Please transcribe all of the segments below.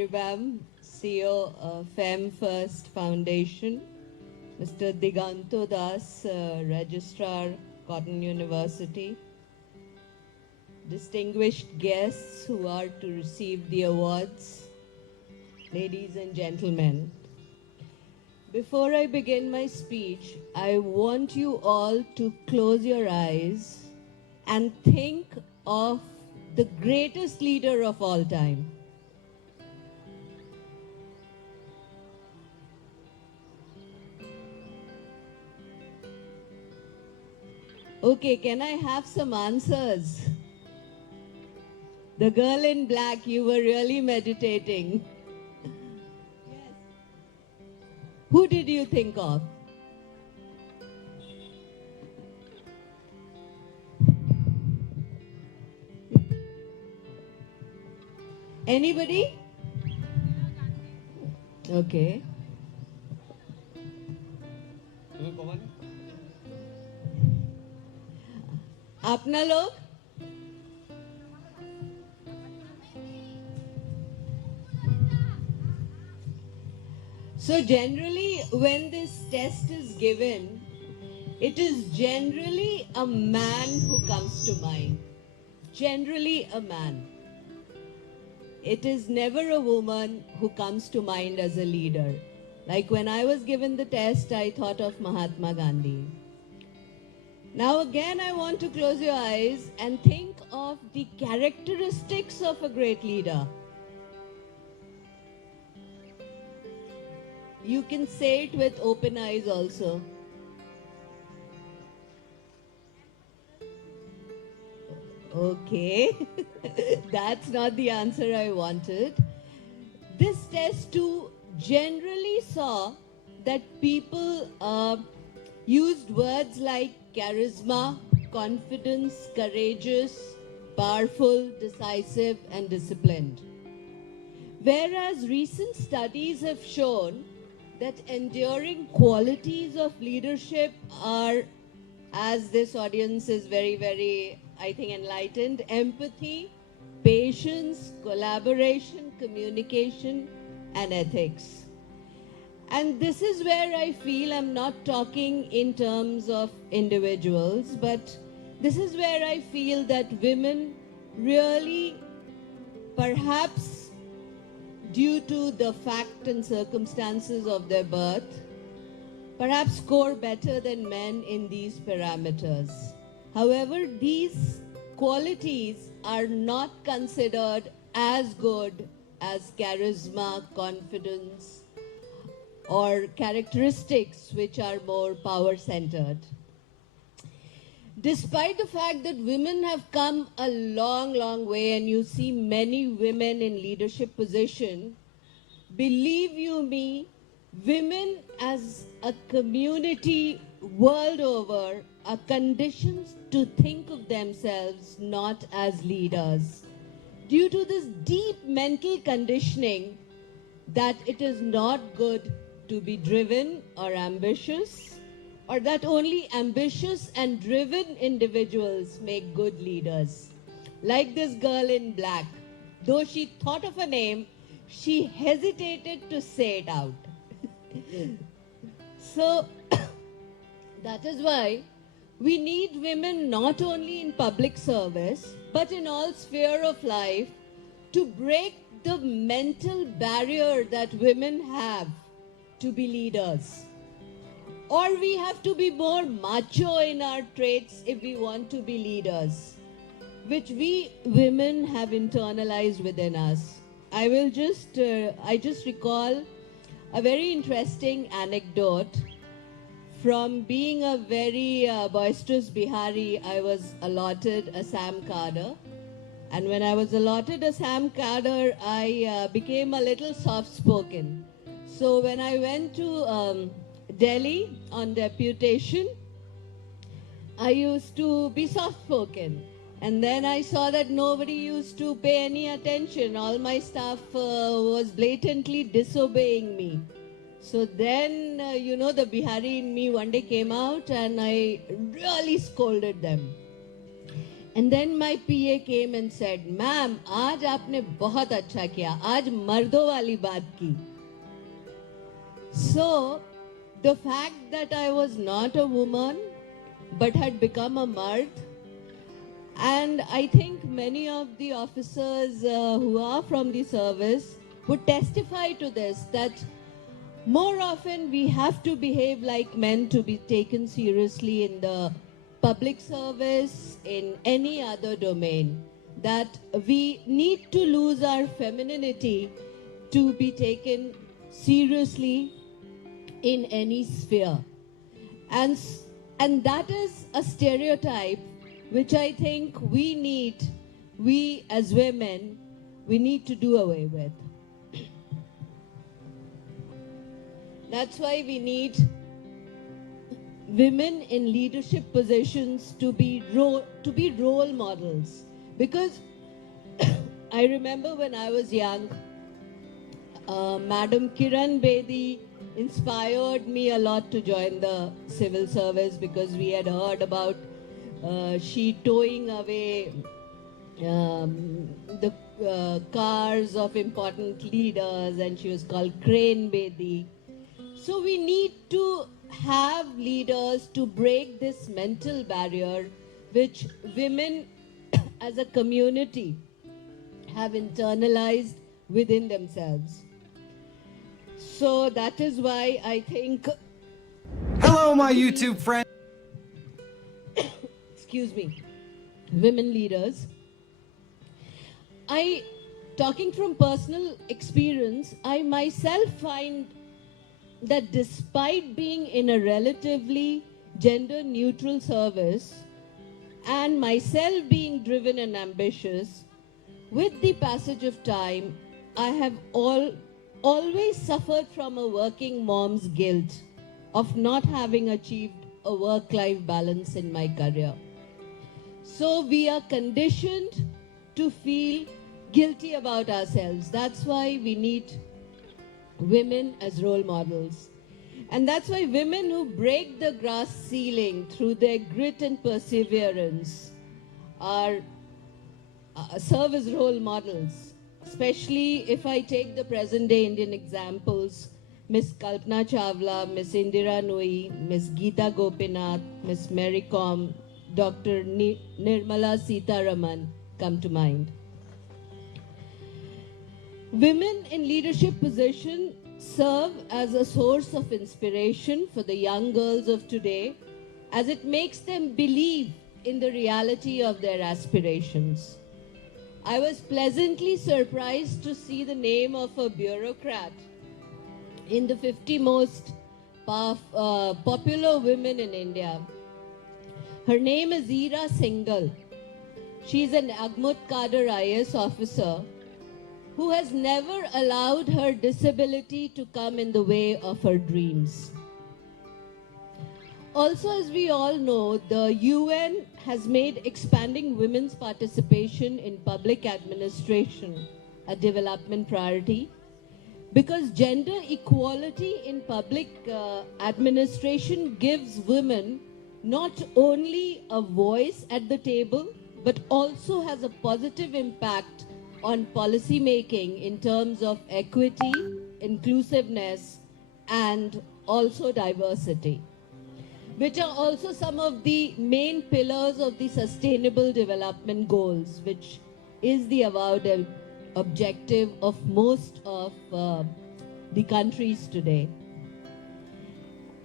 Aribam, CEO of Fem First Foundation, Mr. Diganto Das, Registrar, Cotton University, distinguished guests who are to receive the awards, ladies and gentlemen. Before I begin my speech, I want you all to close your eyes and think of the greatest leader of all time. Okay, can I have some answers? The girl in black, you were really meditating. Yes. Who did you think of? Anybody? Okay. अपना लोग? So generally when this test is given, it is generally a man who comes to mind. Generally a man. It is never a woman who comes to mind as a leader. Like when I was given the test, I thought of Mahatma Gandhi. Now again, I want to close your eyes and think of the characteristics of a great leader. You can say it with open eyes also. Okay, that's not the answer I wanted. This test too generally saw that people used words like charisma, confidence, courageous, powerful, decisive, and disciplined. Whereas recent studies have shown that enduring qualities of leadership are, as this audience is very, I think, enlightened, empathy, patience, collaboration, communication, and ethics. And this is where I feel I'm not talking in terms of individuals, but this is where I feel that women really, perhaps due to the fact and circumstances of their birth, perhaps score better than men in these parameters. However, these qualities are not considered as good as charisma, confidence, or characteristics which are more power-centered. Despite the fact that women have come a long way and you see many women in leadership position, believe you me, women as a community world over are conditioned to think of themselves not as leaders due to this deep mental conditioning that it is not good to be driven or ambitious, or that only ambitious and driven individuals make good leaders. Like this girl in black, though she thought of a name, she hesitated to say it out. So that is why we need women not only in public service, but in all sphere of life to break the mental barrier that women have to be leaders. Or we have to be more macho in our traits if we want to be leaders, which we women have internalized within us. I just recall a very interesting anecdote. From being a very boisterous Bihari, I was allotted Assam cadre. And when I was allotted Assam cadre, I became a little soft-spoken. So when I went to Delhi on deputation, I used to be soft-spoken. And then I saw that nobody used to pay any attention. All my staff was blatantly disobeying me. So then, the Bihari in me one day came out and I really scolded them. And then my PA came and said, "Ma'am, आज आपने बहुत अच्छा किया, आज मर्दों वाली बात की." So, the fact that I was not a woman, but had become a mard, and I think many of the officers who are from the service would testify to this, that more often we have to behave like men to be taken seriously in the public service, in any other domain, that we need to lose our femininity to be taken seriously in any sphere. And that is a stereotype which I think we as women, we need to do away with. That's why we need women in leadership positions to be role models. Because I remember when I was young, Madam Kiran Bedi inspired me a lot to join the civil service, because we had heard about she towing away the cars of important leaders, and she was called Crane Bedi. So we need to have leaders to break this mental barrier which women as a community have internalized within themselves. So that is why I think... Hello, my YouTube friend. Excuse me. Women leaders. Talking from personal experience, I myself find that despite being in a relatively gender neutral service and myself being driven and ambitious, with the passage of time, I have always suffered from a working mom's guilt of not having achieved a work-life balance in my career. So we are conditioned to feel guilty about ourselves. That's why we need women as role models. And that's why women who break the glass ceiling through their grit and perseverance serve as role models. Especially if I take the present day Indian examples, Miss Kalpana Chawla, Miss Indira Nooyi, Miss Geeta Gopinath, Miss Mary Kom, Dr. Nirmala Sitharaman come to mind. Women in leadership positions serve as a source of inspiration for the young girls of today, as it makes them believe in the reality of their aspirations. I was pleasantly surprised to see the name of a bureaucrat in the 50 most popular women in India. Her name is Ira Singhal. She's an Agmut Kader IAS officer who has never allowed her disability to come in the way of her dreams. Also, as we all know, the UN has made expanding women's participation in public administration a development priority, because gender equality in public administration gives women not only a voice at the table, but also has a positive impact on policy making in terms of equity, inclusiveness, and also diversity, which are also some of the main pillars of the Sustainable Development Goals, which is the avowed objective of most of the countries today.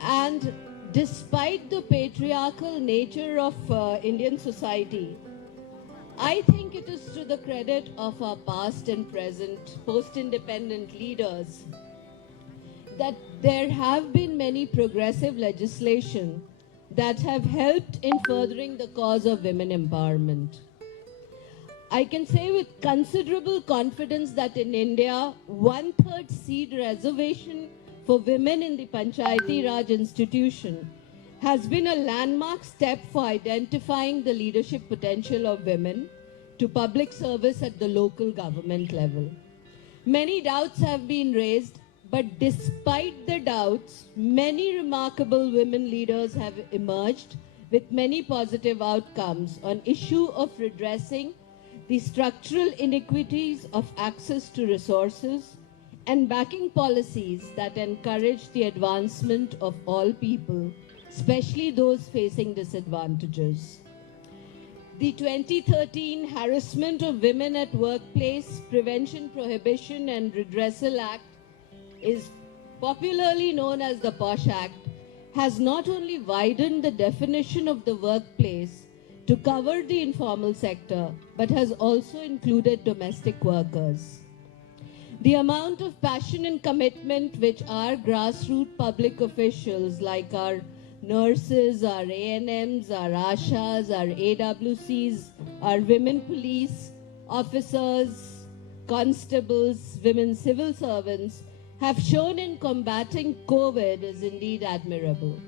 And despite the patriarchal nature of Indian society, I think it is to the credit of our past and present post-independent leaders that there have been many progressive legislation that have helped in furthering the cause of women empowerment. I can say with considerable confidence that in India, 1/3 seat reservation for women in the Panchayati Raj institution has been a landmark step for identifying the leadership potential of women to public service at the local government level. Many doubts have been raised, but despite the doubts, many remarkable women leaders have emerged with many positive outcomes on issue of redressing the structural inequities of access to resources and backing policies that encourage the advancement of all people, especially those facing disadvantages. The 2013 Harassment of Women at Workplace Prevention, Prohibition and Redressal Act is popularly known as the POSH Act, has not only widened the definition of the workplace to cover the informal sector, but has also included domestic workers. The amount of passion and commitment which our grassroots public officials like our nurses, our ANMs, our ASHAs, our AWCs, our women police officers, constables, women civil servants have shown in combating COVID is indeed admirable.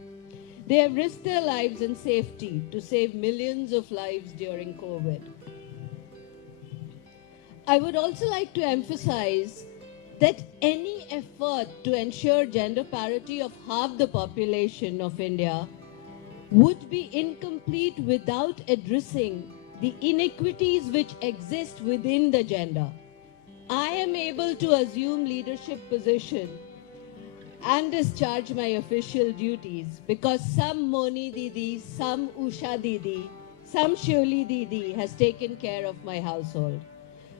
They have risked their lives and safety to save millions of lives during COVID. I would also like to emphasize that any effort to ensure gender parity of half the population of India would be incomplete without addressing the inequities which exist within the gender. I am able to assume leadership position and discharge my official duties because some Moni Didi, some Usha Didi, some Shirley Didi has taken care of my household.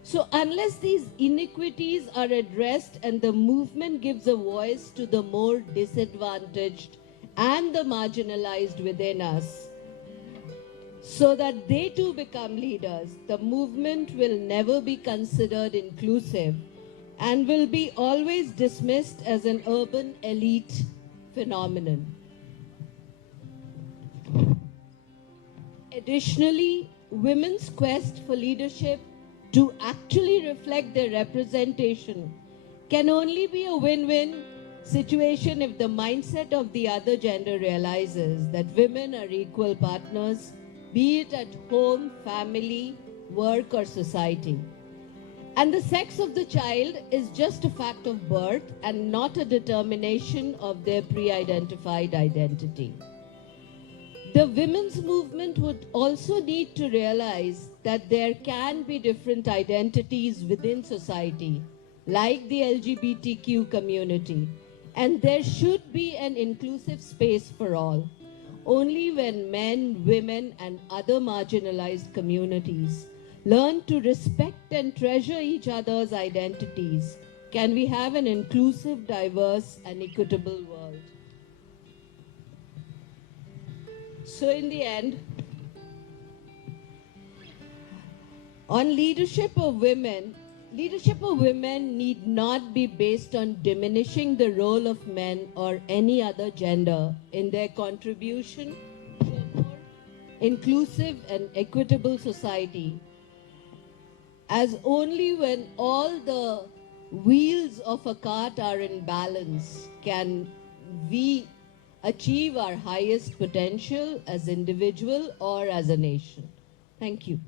So unless these inequities are addressed and the movement gives a voice to the more disadvantaged and the marginalized within us, so that they too become leaders, the movement will never be considered inclusive and will be always dismissed as an urban elite phenomenon. Additionally, women's quest for leadership to actually reflect their representation can only be a win-win situation if the mindset of the other gender realizes that women are equal partners, be it at home, family, work, or society. And the sex of the child is just a fact of birth and not a determination of their pre-identified identity. The women's movement would also need to realize that there can be different identities within society, like the LGBTQ community, and there should be an inclusive space for all. Only when men, women, and other marginalized communities learn to respect and treasure each other's identities can we have an inclusive, diverse, and equitable world. So in the end, on leadership of women need not be based on diminishing the role of men or any other gender in their contribution to a more inclusive and equitable society, as only when all the wheels of a cart are in balance can we achieve our highest potential as individual or as a nation. Thank you.